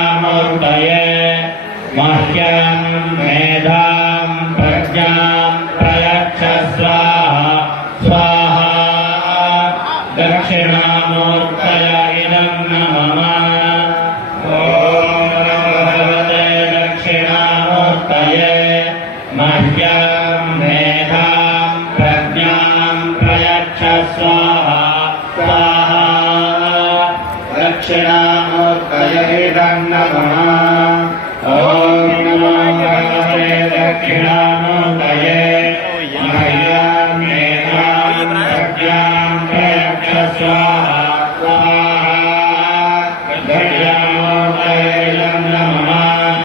दक्षिणामूर्तये मह्यं मेधां प्रज्ञां प्रयच्छ स्वाहा स्वाहा दक्षिणामूर्तय इदं नमः ॐ भगवते दक्षिणामूर्तये मह्यं मेधां प्रज्ञां प्रयच्छ स्वाहा स्वाहा दक्षिणामूर्तये इदं नमः ॐ नमो भगवते दक्षिणा